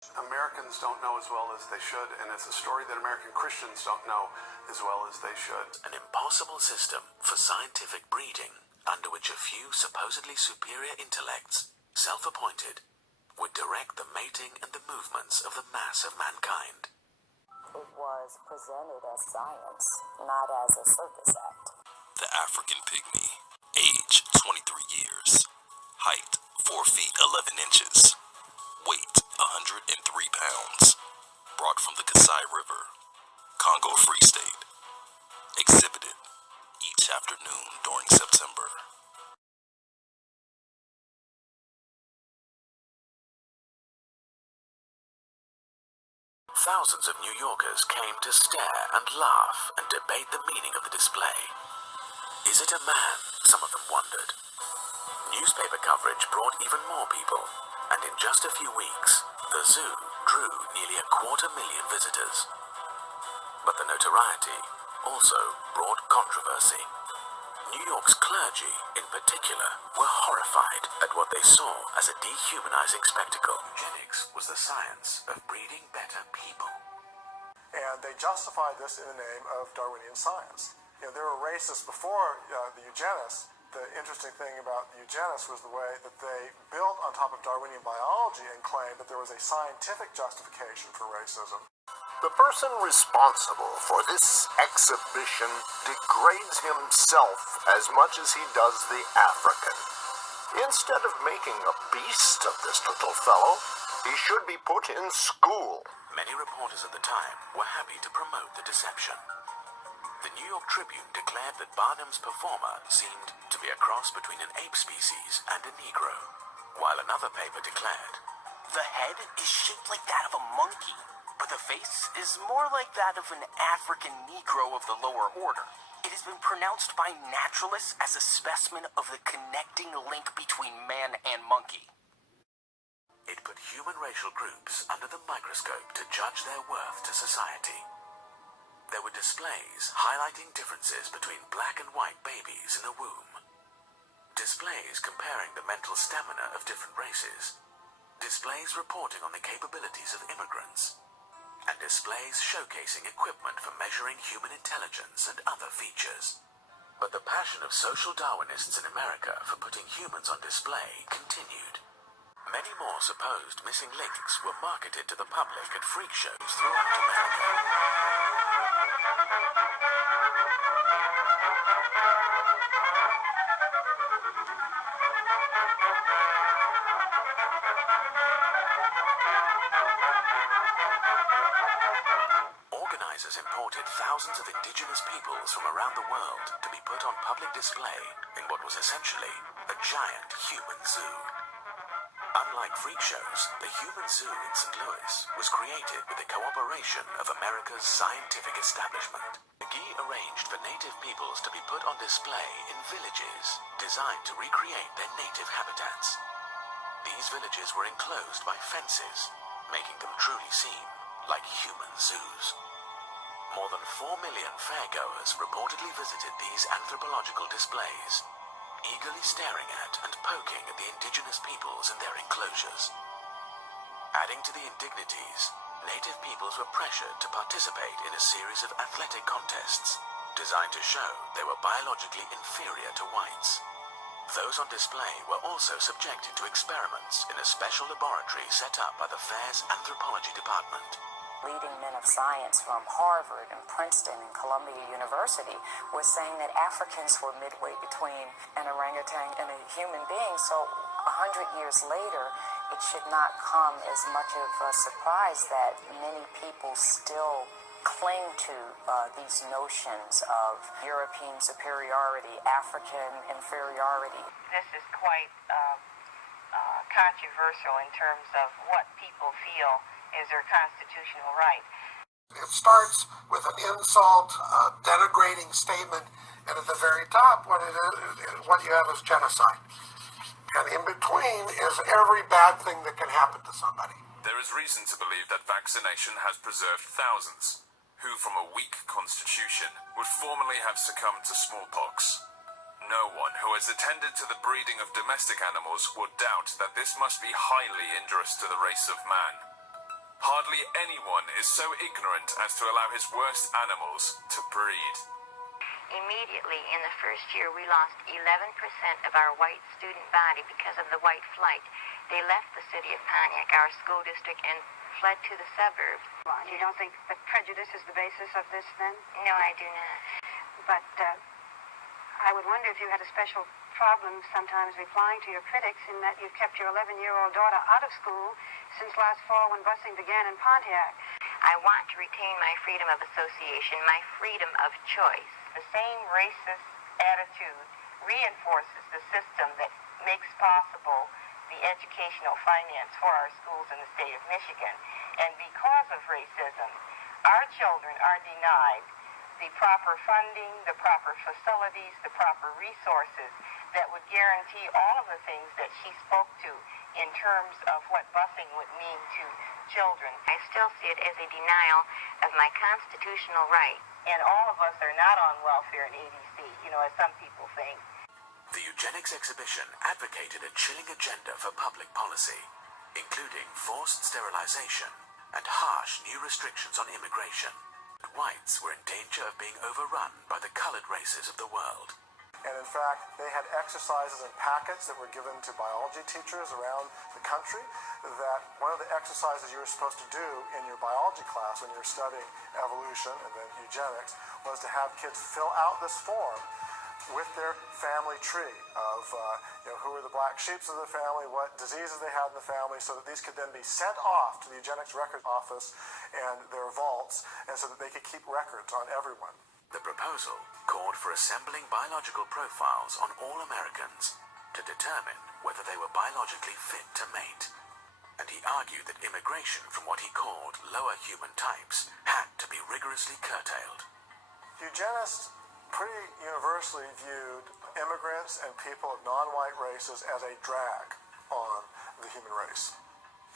Americans don't know as well as they should, and it's a story that American Christians don't know as well as they should. An impossible system for scientific breeding under which a few supposedly superior intellects, self-appointed, would direct the mating and the movements of the mass of mankind. It was presented as science, not as a circus act. The African pygmy, age 23 years, height 4 feet 11 inches, weight 103 pounds, brought from the Kasai River, Congo Free State, exhibited each afternoon during September. Thousands of New Yorkers came to stare and laugh and debate the meaning of the display. Is it a man? Some of them wondered. Newspaper coverage brought even more people, and in just a few weeks, the zoo drew nearly 250,000 visitors. But the notoriety also brought controversy. New York's clergy, in particular, were horrified at what they saw as a dehumanizing spectacle. Eugenics was the science of breeding better people. And they justified this in the name of Darwinian science. You know, there were racists before the eugenists. The interesting thing about the eugenists was the way that they built on top of Darwinian biology and claimed that there was a scientific justification for racism. The person responsible for this exhibition degrades himself as much as he does the African. Instead of making a beast of this little fellow, he should be put in school. Many reporters at the time were happy to promote the deception. The New York Tribune declared that Barnum's performer seemed to be a cross between an ape species and a Negro, while another paper declared, "The head is shaped like that of a monkey, but the face is more like that of an African Negro of the lower order. It has been pronounced by naturalists as a specimen of the connecting link between man and monkey." It put human racial groups under the microscope to judge their worth to society. There were displays highlighting differences between black and white babies in the womb, displays comparing the mental stamina of different races, displays reporting on the capabilities of immigrants, and displays showcasing equipment for measuring human intelligence and other features. But the passion of social Darwinists in America for putting humans on display continued. Many more supposed missing links were marketed to the public at freak shows throughout America. Organizers imported thousands of indigenous peoples from around the world to be put on public display in what was essentially a giant human zoo. Unlike freak shows, the human zoo in St. Louis was created with the cooperation of America's scientific establishment. McGee arranged for native peoples to be put on display in villages designed to recreate their native habitats. These villages were enclosed by fences, making them truly seem like human zoos. More than 4 million fairgoers reportedly visited these anthropological displays, eagerly staring at and poking at the indigenous peoples in their enclosures. Adding to the indignities, native peoples were pressured to participate in a series of athletic contests designed to show they were biologically inferior to whites. Those on display were also subjected to experiments in a special laboratory set up by the fair's anthropology department. Leading men of science from Harvard and Princeton and Columbia University were saying that Africans were midway between an orangutan and a human being. So 100 years later, it should not come as much of a surprise that many people still cling to these notions of European superiority, African inferiority. This is quite controversial in terms of what people feel is their constitutional right. It starts with an insult, a denigrating statement, and at the very top, what you have is genocide. And in between is every bad thing that can happen to somebody. There is reason to believe that vaccination has preserved thousands who, from a weak constitution, would formerly have succumbed to smallpox. No one who has attended to the breeding of domestic animals would doubt that this must be highly injurious to the race of man. hardly anyone is so ignorant as to allow his worst animals to breed. Immediately in the first year, we lost 11% of our white student body because of the white flight. They left the city of Pontiac, our school district, and fled to the suburbs. You don't think that prejudice is the basis of this, then? No, I do not. But I would wonder if you had a special problem sometimes replying to your critics in that you've kept your 11-year-old daughter out of school since last fall when busing began in Pontiac. I want to retain my freedom of association, my freedom of choice. The same racist attitude reinforces the system that makes possible the educational finance for our schools in the state of Michigan. And because of racism, our children are denied the proper funding, the proper facilities, the proper resources that would guarantee all of the things that she spoke to in terms of what busing would mean to children. I still see it as a denial of my constitutional right. And all of us are not on welfare in ADC, as some people think. The eugenics exhibition advocated a chilling agenda for public policy, including forced sterilization and harsh new restrictions on immigration. Whites were in danger of being overrun by the colored races of the world. And in fact, they had exercises and packets that were given to biology teachers around the country that one of the exercises you were supposed to do in your biology class when you were studying evolution and then eugenics was to have kids fill out this form with their family tree of who were the black sheeps of the family, what diseases they had in the family, so that these could then be sent off to the eugenics record office and their vaults, and so that they could keep records on everyone. The proposal called for assembling biological profiles on all Americans to determine whether they were biologically fit to mate. And he argued that immigration from what he called lower human types had to be rigorously curtailed. Eugenists pretty universally viewed immigrants and people of non-white races as a drag on the human race.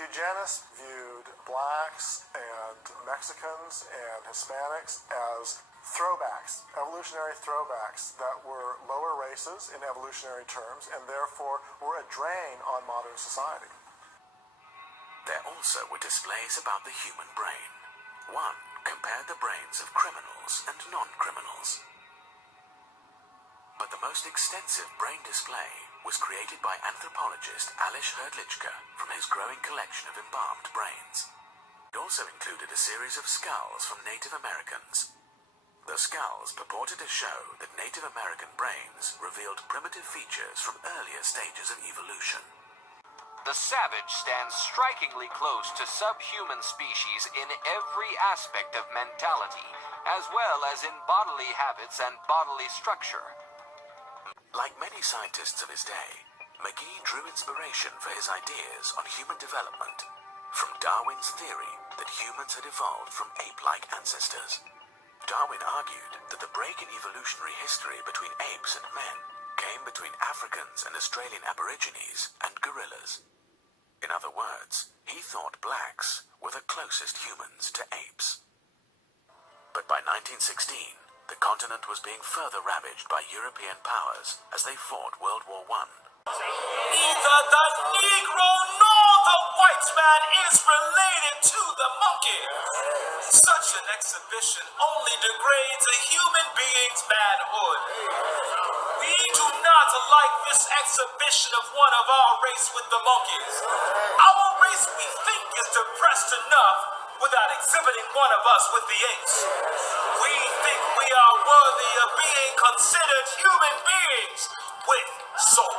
Eugenists viewed blacks and Mexicans and Hispanics as throwbacks, evolutionary throwbacks that were lower races in evolutionary terms and therefore were a drain on modern society. There also were displays about the human brain. One compared the brains of criminals and non-criminals. But the most extensive brain display was created by anthropologist Alish Hrdlicka from his growing collection of embalmed brains. It also included a series of skulls from Native Americans. The skulls purported to show that Native American brains revealed primitive features from earlier stages of evolution. The savage stands strikingly close to subhuman species in every aspect of mentality, as well as in bodily habits and bodily structure. Like many scientists of his day, McGee drew inspiration for his ideas on human development from Darwin's theory that humans had evolved from ape-like ancestors. Darwin argued that the break in evolutionary history between apes and men came between Africans and Australian Aborigines and gorillas. In other words, he thought blacks were the closest humans to apes. But by 1916, the continent was being further ravaged by European powers as they fought World War I. Neither the Negro nor the white man is related to the monkey. Such an exhibition only degrades a human being's manhood. We do not like this exhibition of one of our race with the monkeys. Our race, we think, is depressed enough without exhibiting one of us with the apes. We think we are worthy of being considered human beings with soul.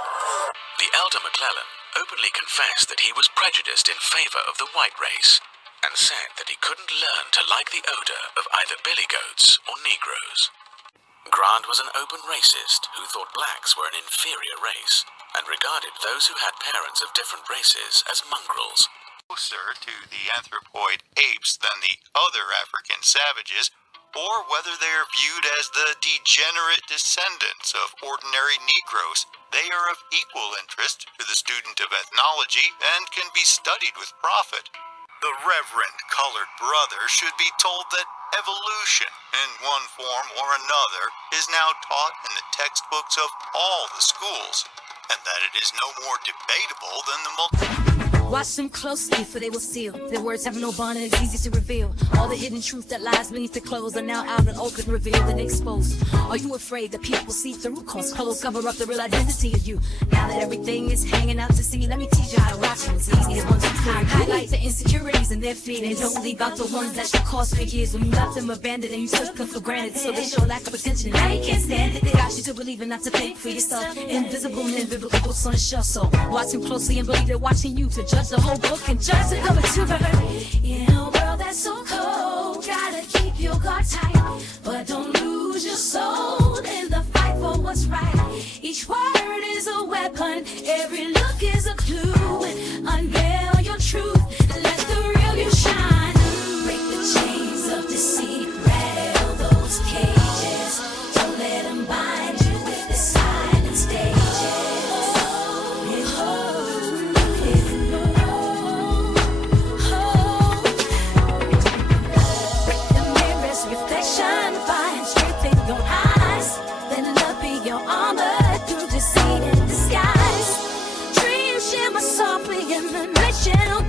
The elder McClellan openly confessed that he was prejudiced in favor of the white race and said that he couldn't learn to like the odor of either billy goats or Negroes. Grant was an open racist who thought blacks were an inferior race and regarded those who had parents of different races as mongrels. Closer to the anthropoid apes than the other African savages, or whether they are viewed as the degenerate descendants of ordinary Negroes, they are of equal interest to the student of ethnology and can be studied with profit. The Reverend Colored Brother should be told that evolution, in one form or another, is now taught in the textbooks of all the schools, and that it is no more debatable than the Watch them closely, for they will steal. Their words have no bond and it's easy to reveal. All the hidden truth that lies beneath the clothes are now out and open, revealed and exposed. Are you afraid that people will see through? Cause clothes cover up the real identity of you. Now that everything is hanging out to see, let me teach you how to rock them. It's easy as 1, 2, 3. Highlight the insecurities in their feet and don't leave out the ones that you cost for years when you left them abandoned and you took them for granted. So they show lack of attention. Now you can't stand it. They got you to believe and not to think for yourself. Invisible and biblical books on the shelf. So watch them closely and believe they're watching you to judge the whole book and judge the cover to her. In a world that's so cold, gotta keep your guard tight, but don't lose your soul in the fight for what's right. Each word is a weapon, every look is a clue. Unveil your truth, let the real you shine. Break the chains of deceit, rattle those cages. Don't let them bind you with the silent stages. Reflection, find strength in your eyes. Let love be your armor through deceit and disguise. Dreams shimmer softly in the night shadow